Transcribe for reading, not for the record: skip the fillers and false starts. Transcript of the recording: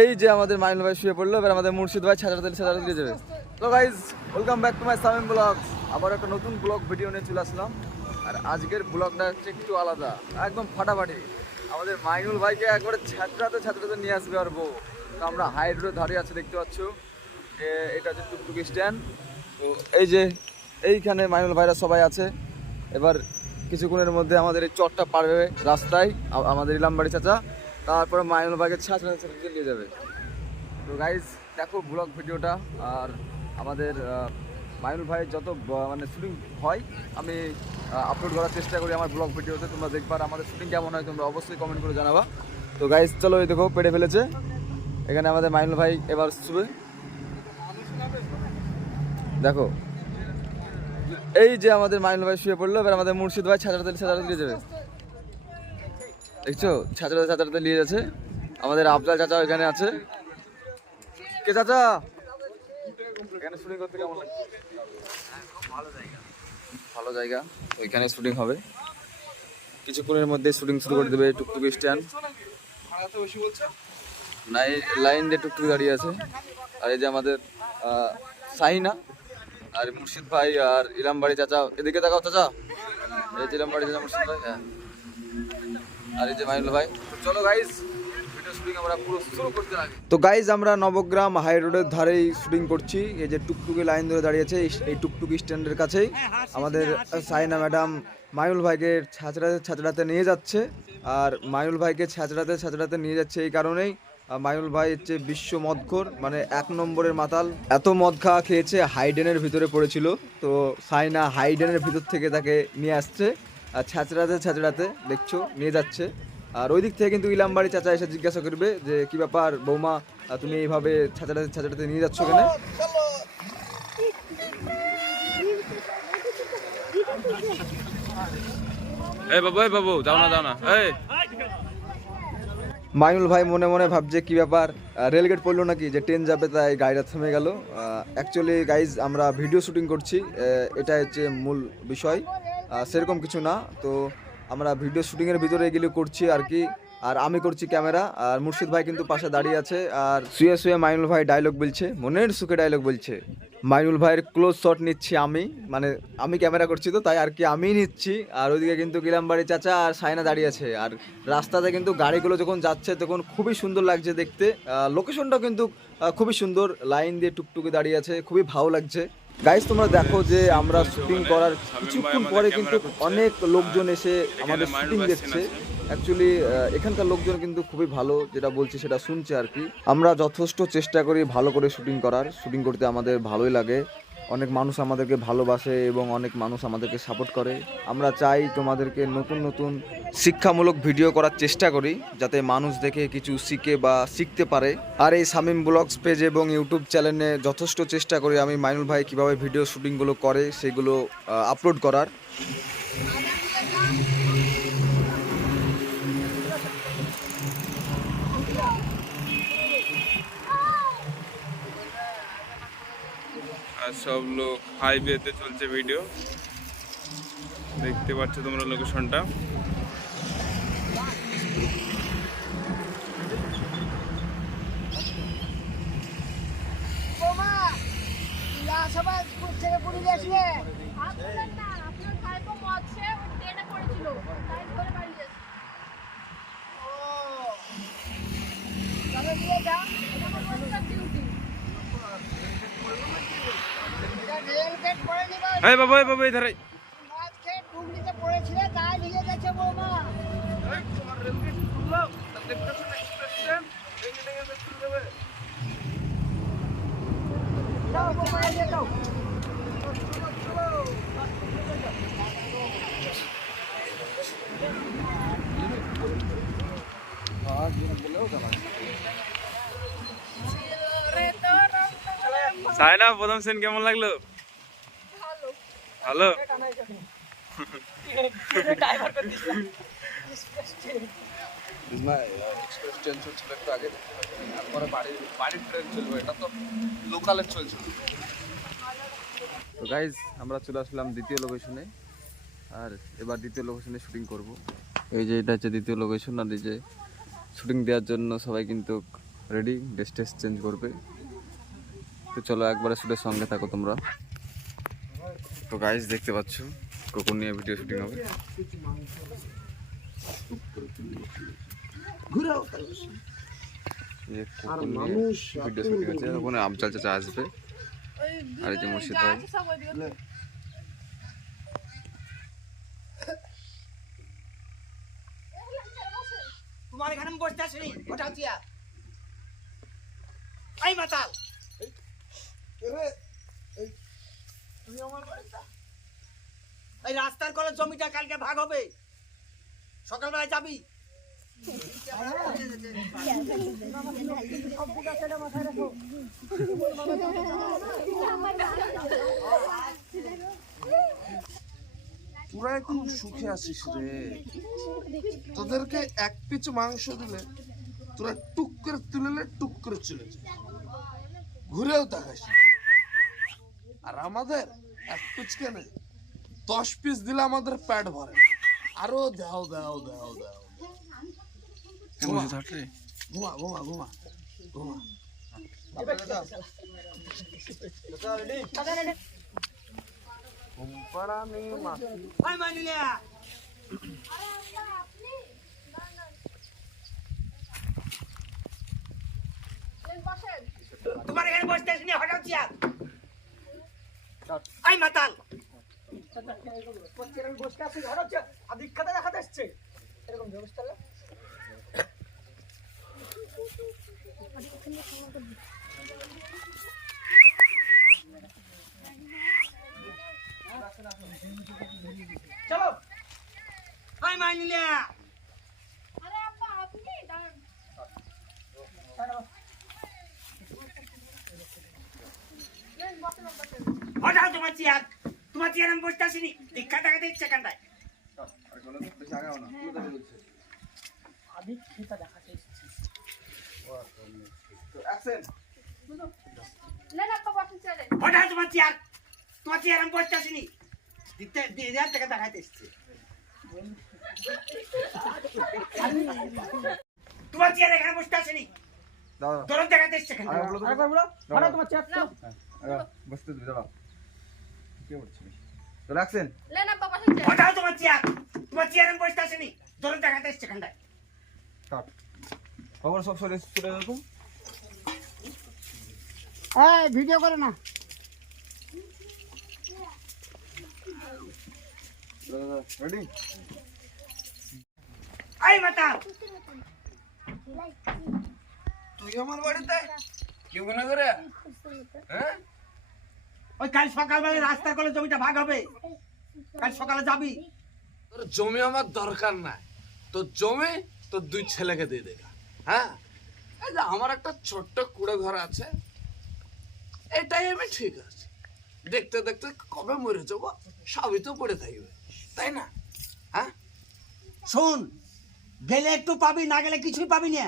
এই যে আমাদের মাইনুল ভাই শুয়ে পড়লো, এবার আমাদের মুর্শিদ ভাই ছাড়াতে দিয়ে যাবে। তো guys, welcome back to my Samim blogs. আবার একটা নতুন ব্লগ ভিডিও নিয়ে চলে আসলাম। আর আজকের ব্লগটা হচ্ছে একটু আলাদা, একদম ফাটাফাটি। আমাদের মাইনুল ভাইকে একবারে ছাত্রাতে নিয়ে আসবে আর বউ। তো আমরা হাই রোডের ধারে আছে, দেখতে পাচ্ছ। এটা হচ্ছে টুকটুকি স্ট্যান্ড। তো এই যে এইখানে মাইনুল ভাইরা সবাই আছে। এবার কিছুক্ষণের মধ্যে আমাদের এই চটটা পারবে রাস্তায় আমাদের ইলামবাড়ি চাচা। তারপরে মাইনুল ভাইকে ছাত্রাতে নিয়ে যাবে। তো গাইজ, দেখো ব্লগ ভিডিওটা। আর আমাদের মাইনুল ভাইয়ের যত মানে শুটিং হয় আমি আপলোড করার চেষ্টা করি আমার ব্লগ ভিডিওতে। তোমরা দেখবার আমাদের শুটিং কেমন হয় তোমরা অবশ্যই কমেন্ট করে জানাবা। তো গাইজ চলো, এই দেখো পেটে ফেলেছে। এখানে আমাদের মাইনুল ভাই এবার শুবে। দেখো এই যে আমাদের মাইনুল ভাই শুয়ে পড়লো, এবার আমাদের মুর্শিদ ভাই ছাত্রাতে নিয়ে যাবে। দেখছো, ছাত্রাতে নিয়ে যাচ্ছে। আমাদের আফজাল চাচা এখানে আছে। কে চাচা, এখানে শুটিং করতে কেমন লাগছে? ভালো জায়গা। ওইখানে শুটিং হবে, কিছুক্ষণের মধ্যে শুটিং শুরু করে দেবে। টুকটুকি স্ট্যান্ড লাইন দিয়ে টুকটুকি দাঁড়িয়ে আছে। আর এই যে আমাদের শাহিনা আর মুর্শিদ ভাই আর ইলামবাড়ি চাচা, এদিকে তাকাও চাচা। এই যে ইলামবাড়ি চাচা, মুর্শিদ ভাই, হ্যাঁ। আর এই যে মাইনুল ভাই। চলো গাইস, তো গাইজ আমরা নবগ্রাম হাই রোডের ধারেই শুটিং করছি। এই যে টুকটুকি লাইন ধরে দাঁড়িয়েছে, এই টুকটুকি স্ট্যান্ডের কাছেই আমাদের সাইনা ম্যাডাম মাইনুল ভাইকে ছাত্রাতে নিয়ে যাচ্ছে। আর মাইনুল ভাইকে ছাত্রাতে নিয়ে যাচ্ছে এই কারণেই, মাইনুল ভাই হচ্ছে বিশ্ব মদখোর, মানে 1 নম্বরের মাতাল। এত মদ খাওয়া খেয়েছে হাইডেনের ভিতরে পড়েছিল। তো সাইনা হাইডেনের ভিতর থেকে তাকে নিয়ে আসছে আর ছাত্রাতে দেখছো নিয়ে যাচ্ছে। আর ওই দিক থেকে কিন্তু ইলামবাড়ি চাচা এসে জিজ্ঞাসা করবে যে কি ব্যাপার বৌমা, তুমি এইভাবে ছাত্রাতে নিয়ে যাচ্ছ কেন? বাবু যাও না মাইনুল ভাই মনে মনে ভাবছে কি ব্যাপার, রেলগেট পড়লো নাকি যে ট্রেন যাবে, তাই গাড়িটা থেমে গেল। অ্যাকচুয়ালি গাইজ আমরা ভিডিও শুটিং করছি, এটা হচ্ছে মূল বিষয়, সেরকম কিছু না। তো আমরা ভিডিও শুটিংয়ের ভিতরে এগুলো করছি আর কি। আর আমি করছি ক্যামেরা, আর মুর্শিদ ভাই কিন্তু পাশে দাঁড়িয়ে আছে। আর শুয়ে মাইনুল ভাই ডায়লগ বলছে, মনের সুখে ডায়লগ বলছে। মাইনুল ভাইয়ের ক্লোজ শট নিচ্ছি আমি, মানে আমি ক্যামেরা করছি তো তাই আর কি আমিই নিচ্ছি। আর ওইদিকে কিন্তু ইলামবাড়ি চাচা আর সাইনা দাঁড়িয়ে আছে। আর রাস্তাতে কিন্তু গাড়িগুলো যখন যাচ্ছে তখন খুবই সুন্দর লাগছে দেখতে। লোকেশনটাও কিন্তু খুবই সুন্দর, লাইন দিয়ে টুকটুকি দাঁড়িয়ে আছে, খুবই ভালো লাগছে। গাইস তোমরা দেখো যে আমরা শুটিং করার কিছুক্ষণ পরে কিন্তু অনেক লোকজন এসে আমাদের শুটিং দেখছে। অ্যাকচুয়ালি এখানকার লোকজন কিন্তু খুবই ভালো, যেটা বলছি সেটা শুনছে আর কি। আমরা যথেষ্ট চেষ্টা করি ভালো করে শুটিং করতে আমাদের ভালোই লাগে। অনেক মানুষ আমাদেরকে ভালোবাসে এবং অনেক মানুষ আমাদেরকে সাপোর্ট করে। আমরা চাই তোমাদেরকে নতুন শিক্ষামূলক ভিডিও করার চেষ্টা করি, যাতে মানুষ দেখে কিছু শিখে বা শিখতে পারে। আর এই শামিম ব্লগস পেজ এবং ইউটিউব চ্যানেলে যথেষ্ট চেষ্টা করি আমি মাইনুল ভাই কীভাবে ভিডিও শুটিংগুলো করে সেগুলো আপলোড করার। আর সব লোক হাইওয়েতে চলছে ভিডিও, দেখতে পাচ্ছ তোমরা লোকেশনটা। বাবু এই ধারে সাইনা, প্রথম সিন কেমন লাগলো? ভালো। তো গাইজ আমরা চলে আসলাম দ্বিতীয় লোকেশনে। আর এবার দ্বিতীয় লোকেশনে শুটিং করব। এই যে এটা হচ্ছে দ্বিতীয় লোকেশন। আর এই যে শুটিং দেওয়ার জন্য সবাই কিন্তু রেডি, ড্রেস টেস চেঞ্জ করবে। তো চলো একবারে শুটের সঙ্গে থাকো তোমরা। তো গাইস দেখতে পাচ্ছ কুকুর নিয়ে ভিডিও শুটিং হবে। এই কুকুর নিয়ে ভিডিও শুটিং হচ্ছে, ওখানে আফজাল চাচা আসবে আর এই যে মুর্শিদ ভাই। তোমার এখানে আমি বসতে আসিনি, ওটা হচ্ছে এই মাতাল। এই রাস্তার কলের জমিটা কালকে ভাগ হবে, সকালবেলায় যাবি। তোরা খুব সুখে আছিস রে। তোদেরকে এক পিচ মাংস দিলে তোরা টুক করে তুলে টুক করে চলে যাস, ঘুরেও দেখাস না। আর আমাদের এক পিচ কেন 10 পিস দিলে আমাদের পেট ভরে। আরো দাও দাও দাও দাও। ঘুমা ঘুমা ঘুমা ঘুমা ঘুমা। ওই মানিলিয়া, তোমার এখানে বসতে আসিনি, হঠাৎ চেয়ার। এই মাতাল, বসতে আসিনি হঠাৎ চেয়ার, আদিক্ষাতে দেখাতে এসছে এরকম ব্যবস্থা। চলো হাই মাইনিলিয়া, হঠাৎ তোমার চেয়ার আমি বসতে আসিনি, দীক্ষা দেখাতে ইচ্ছে কান্দায়। হঠাৎ তোমার চেয়ার আমি বসতে আসিনি, টাকা দেখাতে এসছে। তোমার চেয়ার এখানে বসতে আসেনি, দরদ দেখাতে এসছে। বসতে দিবি দাঁড়াও, কে বলছিস? তো রাখছেন হঠাৎ তোমার চেয়ার আমি বসতে আসেনি, দরদ দেখাতে এসছে খান্ডায়। কাট খবর সব চলে এরকম। ভিডিও করে না, রেডি। এই মাতা তুই আমার বাড়িতে কি মনে করে? হ্যাঁ, ওই কাল সকালবেলা রাস্তার কলে জমিটা ভাগ হবে, কাল সকালে যাবি। তোর জমি আমার দরকার নাই, তোর জমি তোর 2 ছেলেকে দিয়ে দেগা। হ্যাঁ, এই যে আমার একটা ছোট্ট কুড়ে ঘর আছে, এটাই আমি ঠিক আছে। দেখতে দেখতে কবে মরে যাবো সবই তো পড়ে থাকবে, তাই না? হ্যাঁ, শোন, গেলে একটু পাবি, না গেলে কিছুই পাবি না।